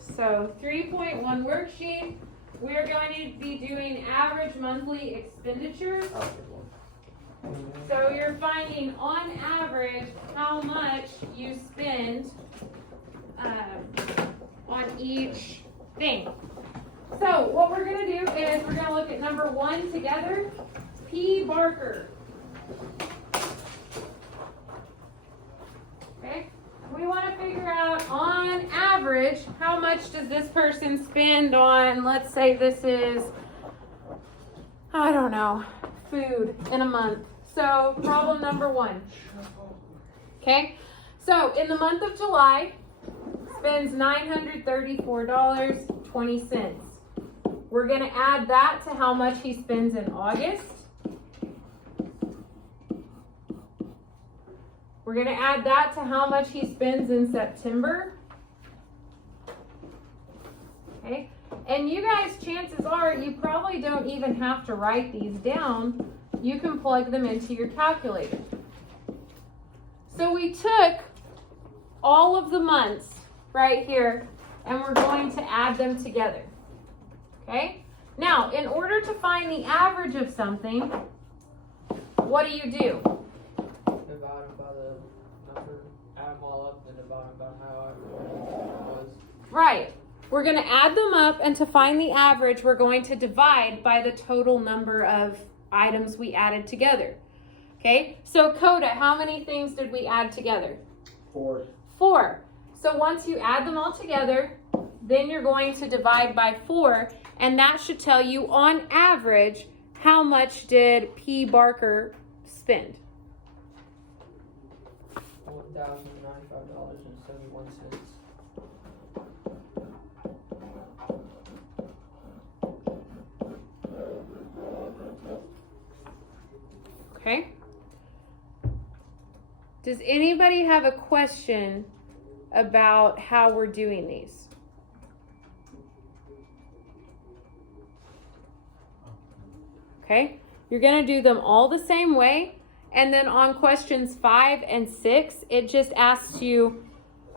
So 3.1 worksheet, we are going to be doing average monthly expenditures. So you're finding on average how much you spend on each thing. So what we're going to do is we're going to look at number 1 together. P. Barker. Okay. We want to figure out on average how much does this person spend on, let's say this is, I don't know, food in a month. So problem number 1. Okay. So in the month of July, spends $934.20. We're going to add that to how much he spends in August. We're going to add that to how much he spends in September. Okay. And you guys, chances are, you probably don't even have to write these down. You can plug them into your calculator. So we took all of the months right here, and we're going to add them together. Okay? Now, in order to find the average of something, what do? Divide them by the number, add them all up, and divide them by how it was. Right. We're going to add them up, and to find the average, we're going to divide by the total number of items we added together. Okay? So, Coda, how many things did we add together? 4. 4. So once you add them all together, then you're going to divide by 4, and that should tell you on average how much did P. Barker spend. $1,095.71. Okay? Does anybody have a question about how we're doing these? Okay? You're going to do them all the same way. And then on questions 5 and 6, it just asks you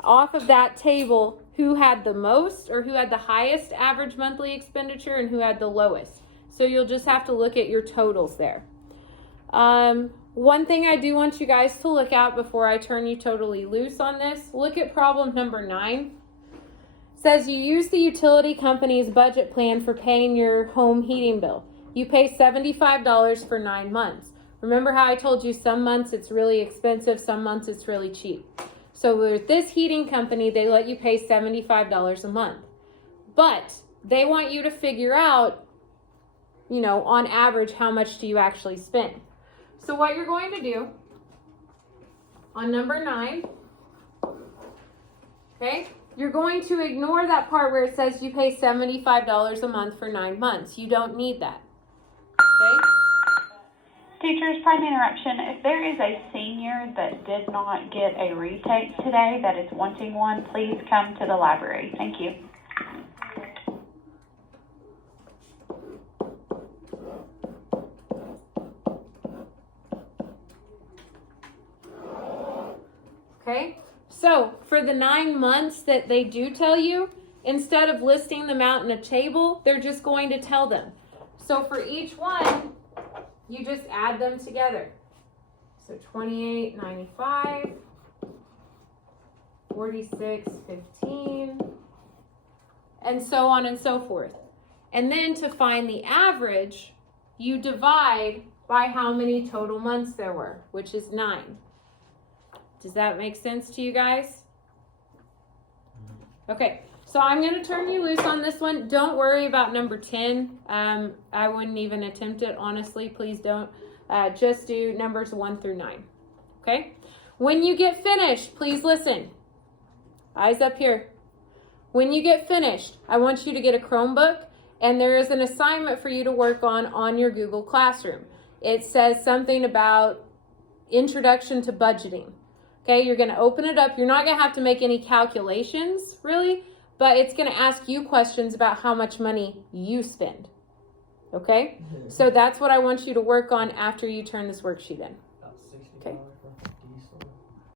off of that table who had the most or who had the highest average monthly expenditure and who had the lowest. So you'll just have to look at your totals there. One thing I do want you guys to look at before I turn you totally loose on this, look at problem number 9. It says you use the utility company's budget plan for paying your home heating bill. You pay $75 for 9 months. Remember how I told you some months it's really expensive, some months it's really cheap. So with this heating company, they let you pay $75 a month. But they want you to figure out, you know, on average, how much do you actually spend? So what you're going to do on number 9, okay, you're going to ignore that part where it says you pay $75 a month for 9 months. You don't need that. Okay? Teachers, pardon the interruption. If there is a senior that did not get a retake today that is wanting one, please come to the library. Thank you. Okay, so for the 9 months that they do tell you, instead of listing them out in a table, they're just going to tell them. So for each one, you just add them together. So $28.95, $46.15, and so on and so forth. And then to find the average, you divide by how many total months there were, which is 9. Does that make sense to you guys? Okay, so I'm going to turn you loose on this one. Don't worry about number 10. I wouldn't even attempt it, honestly. Please don't. Just do numbers 1 through 9. Okay? When you get finished, please listen. Eyes up here. When you get finished, I want you to get a Chromebook, and there is an assignment for you to work on your Google Classroom. It says something about introduction to budgeting. Okay, you're going to open it up. You're not going to have to make any calculations, really, but it's going to ask you questions about how much money you spend. Okay? So that's what I want you to work on after you turn this worksheet in. About $60. Okay.